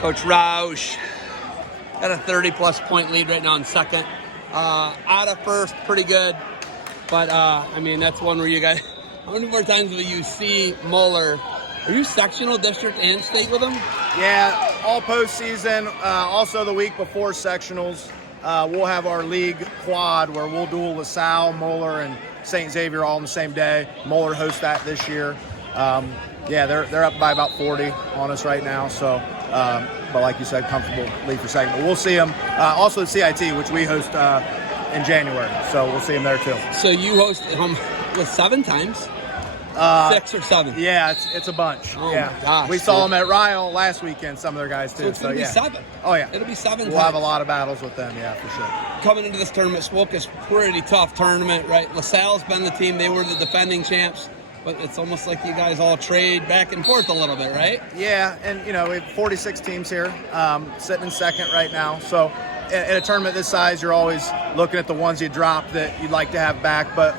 Coach Roush got a 30-plus point lead right now in second. Out of first, pretty good. But, I mean, that's one where you got... How many more times will you see Moeller? Are you sectional, district, and state with them? Yeah, all postseason. Also the week before sectionals, we'll have our league quad where we'll duel LaSalle, Moeller, and St. Xavier all on the same day. Moeller hosts that this year. Yeah, they're up by about 40 on us right now. So, but like you said, comfortable lead for second. But we'll see them. Also the CIT, which we host in January. So we'll see them there too. So you host with 7 times? 6 or 7? Yeah, it's a bunch. Oh yeah. My gosh. We saw them at Ryle last weekend, some of their guys too. So it's going to be 7. Oh yeah. It'll be 7 We'll have a lot of battles with them, yeah, for sure. Coming into this tournament, SWOWCA's pretty tough tournament, right? LaSalle's been the team. They were the defending champs. But it's almost like you guys all trade back and forth a little bit, right? Yeah, and we have 46 teams here, sitting in second right now. So in a tournament this size, you're always looking at the ones you drop that you'd like to have back. But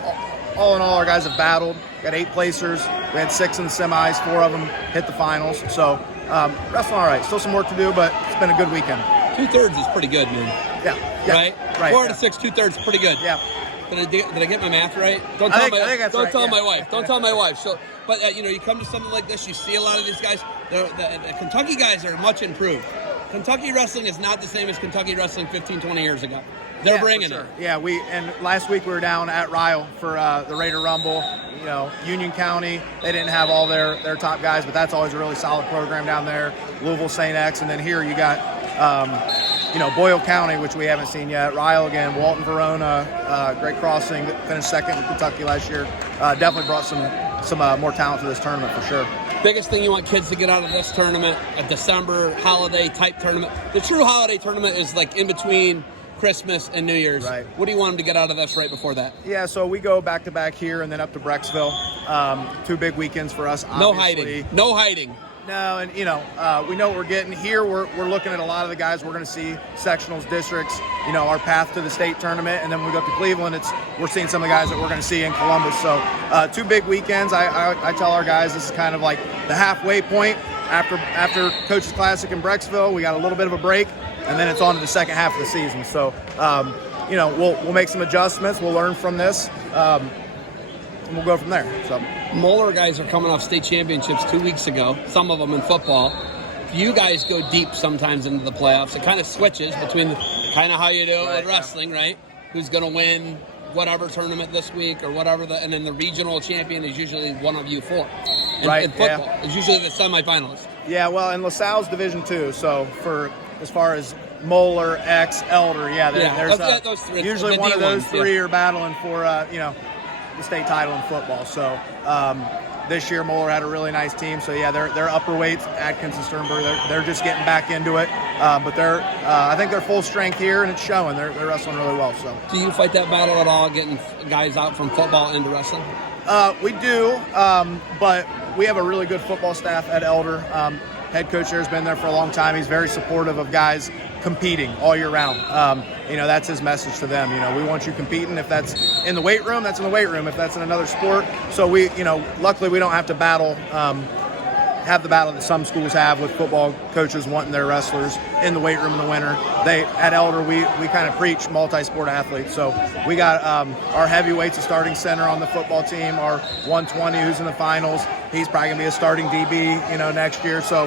all in all, our guys have battled. Got 8 placers. We had 6 in the semis. 4 of them hit the finals. So wrestling all right. Still some work to do, but it's been a good weekend. 2/3 is pretty good, man. Yeah. Right. 4 to 6, 2/3 pretty good. Yeah. Did I get my math right? Don't tell my wife. Don't tell my wife. So, but you come to something like this, you see a lot of these guys. The Kentucky guys are much improved. Kentucky wrestling is not the same as Kentucky wrestling 15, 20 years ago. They're bringing it. Yeah, and last week we were down at Ryle for the Raider Rumble. Union County, they didn't have all their top guys, but that's always a really solid program down there. Louisville, St. X, and then here you got Boyle County, which we haven't seen yet. Ryle again, Walton, Verona, Great Crossing, finished second in Kentucky last year. Definitely brought some more talent to this tournament for sure. Biggest thing you want kids to get out of this tournament, a December holiday type tournament. The true holiday tournament is like in between Christmas and New Year's. Right. What do you want them to get out of this right before that? Yeah, so we go back to back here and then up to Brecksville. 2 big weekends for us. Obviously. No hiding. No, and we know what we're getting here. We're looking at a lot of the guys we're going to see sectionals, districts. Our path to the state tournament, and then when we go up to Cleveland, we're seeing some of the guys that we're going to see in Columbus. So 2 big weekends. I tell our guys this is kind of like the halfway point after Coach's Classic in Brecksville. We got a little bit of a break, and then it's on to the second half of the season. So we'll make some adjustments. We'll learn from this. And we'll go from there. So Moeller guys are coming off state championships 2 weeks ago, some of them in football. You guys go deep sometimes into the playoffs. It kind of switches between kind of how you do it with wrestling, right? Who's going to win whatever tournament this week or whatever, and then the regional champion is usually one of you 4. In football, it's usually the semifinalist. Yeah, well, and LaSalle's Division II, so as far as Moeller, X, Elder, there's those 3, usually one of those 3 are battling for the state title in football. So this year Moeller had a really nice team. So yeah, they're upper weights. Atkins and Sternberg, they're just getting back into it. But I think they're full strength here, and it's showing. They're wrestling really well. So do you fight that battle at all, getting guys out from football into wrestling? We do, but we have a really good football staff at Elder. Head coach there has been there for a long time. He's very supportive of guys competing all year round. That's his message to them. We want you competing. If that's in the weight room, that's in the weight room. If that's in another sport. So we, luckily we don't have to have the battle that some schools have with football coaches wanting their wrestlers in the weight room in the winter. At Elder, we kind of preach multi-sport athletes. So we got our heavyweights, a starting center on the football team, our 120 who's in the finals. He's probably going to be a starting DB, next year. So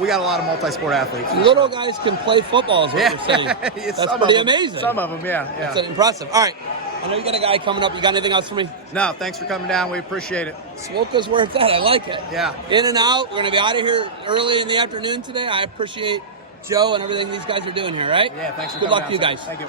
we got a lot of multi-sport athletes. Little guys can play football is what you're saying. That's pretty amazing. Some of them, yeah. That's impressive. All right. I know you got a guy coming up. You got anything else for me? No, thanks for coming down. We appreciate it. SWOWCA's where it's at. I like it. Yeah. In and out. We're going to be out of here early in the afternoon today. I appreciate Joe and everything these guys are doing here, right? Yeah, thanks for coming. Good luck down, to you guys. Thank you.